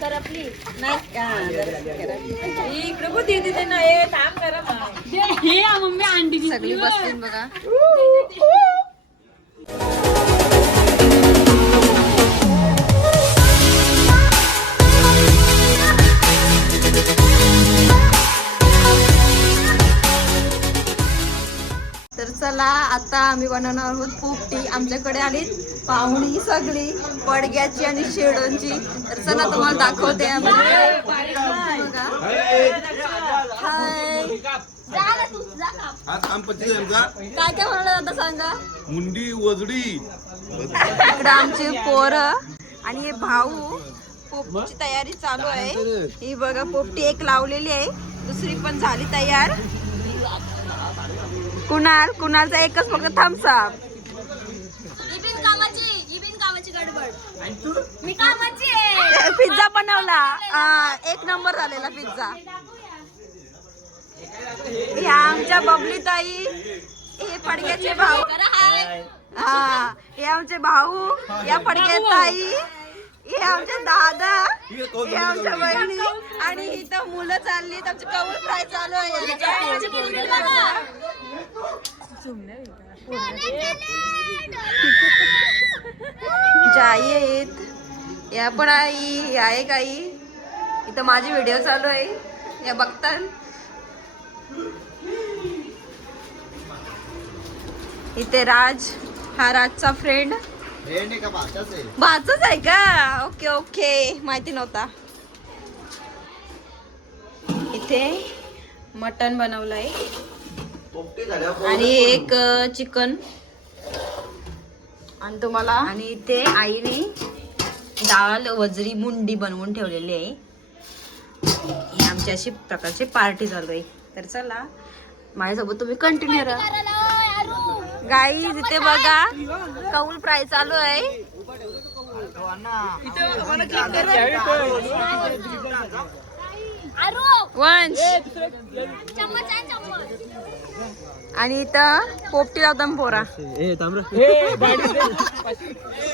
करपली नाही इकडे पण देते नाही थांब करा हे मम्मी अंडी सगळी बसते बघा. तर चला आता आम्ही बनवणार आहोत पोपटी. आमच्याकडे आली पाहुणी सगळी पडग्याची आणि शेळोंची. तर चला तुम्हाला दाखवते आम्ही. बघा हाय काय काय म्हणाल आता सांगा. मुंडी वजडी इकडे आमची पोरं आणि हे भाऊ पोपटीची तयारी चालू आहे. ही बघा पोपटी एक लावलेली आहे, दुसरी पण झाली तयार. कुणालचा एकच फक्त थम्सअप. पिझ्झा बनवला, एक नंबर झालेला पिझ्झा. ह्या आमच्या बबली ताई, हे फडक्याचे भाऊ. हा हे आमचे भाऊ, या फडक्या ताई, हे आमचे दादा, हे आमच्या बहिणी आणि इथं मुलं चालली. आमची कौल फ्राय चालू आहे. आई आहेत, या पण आई आहे काही. इथं माझी व्हिडिओ चालू आहे, या बघतात. इथे राज, हा राजचा फ्रेंड. भाचाच आहे का? ओके ओके, माहिती नव्हता. इथे मटण बनवलंय आणि एक चिकन आणि तुम्हाला. आणि इथे आईने डाळ वजरी मुंडी बनवून ठेवलेली आहे. ही आमची अशी प्रकारची पार्टी चालू आहे. तर चला माझ्यासोबत तुम्ही कंटिन्यू राहा. गाई इथे बघा कौल फ्राय चालू आहे. वंश आणि इथं पोपटी लावता पोरा.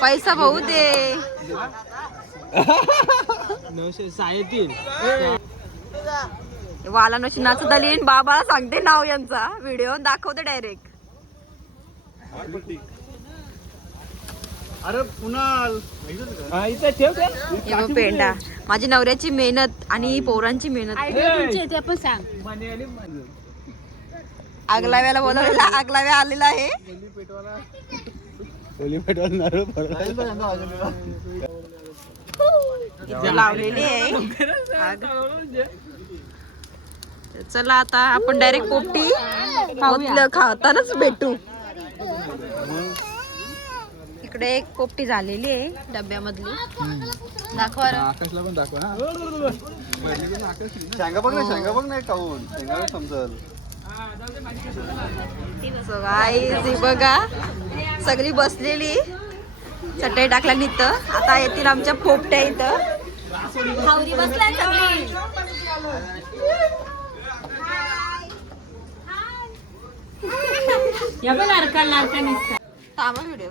पैसा भाऊ दे. वाला नशी नाचत आली. बाबाला सांगते नाव यांचा, व्हिडिओ दाखवते डायरेक्ट. अरे कुणाल पेंडा माझी नवऱ्याची मेहनत आणि पोरांची मेहनत. आगलाव्याला बोलवलेला, आगलाव्या आलेला आहे. लावलेली आहे आग. चला आता आपण डायरेक्ट पोपटी खातानाच भेटू. इकडे एक पोपटी झालेली आहे डब्यामधली. दाखवा. आकाशला पण दाखवा ना. शेंगा बघ ना, शेंगा बघ नाही खाऊन, शेंगा समजल. बघा सगळी बसलेली, चटई टाकल्या इथं. आता येतील आमच्या पोपट्या इथं. बसलाय सगळी. थांबा व्हिडिओ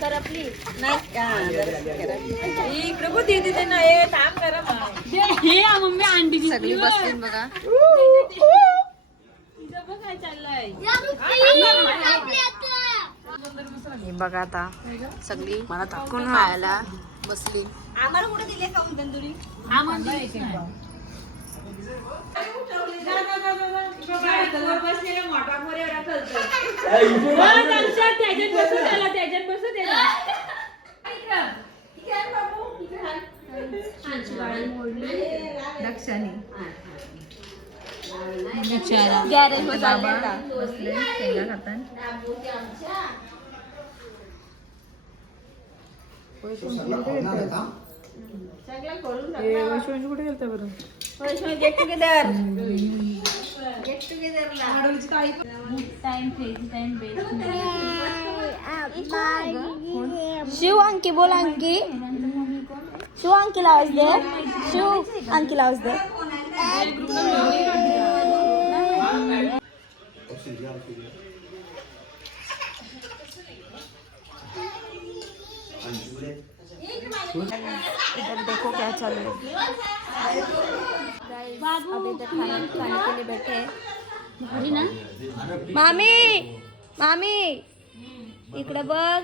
करपली नाही इकडे पण देते नाही थांब करा हे मम्मी अंडी सगळी बसते बघा. काय चाललंय हे बघा आता सगळी मला टाकून खायला बसली. आम्हाला कुठे दिले खाऊन तंदुरी. गॅरेज बसले कुठे गेलता बरं. Get together. शिव अंकी बोल. अंकी शिव अंकीला आवाज दे. शिव अंकीला आवाज दे. इधर देखो क्या चल रहा है गाइस। अब इधर खाना खाने के लिए बैठे हैं। मामी मामी इकडे बघ।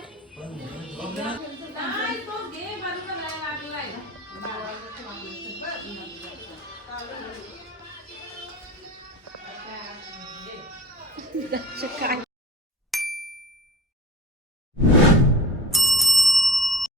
काय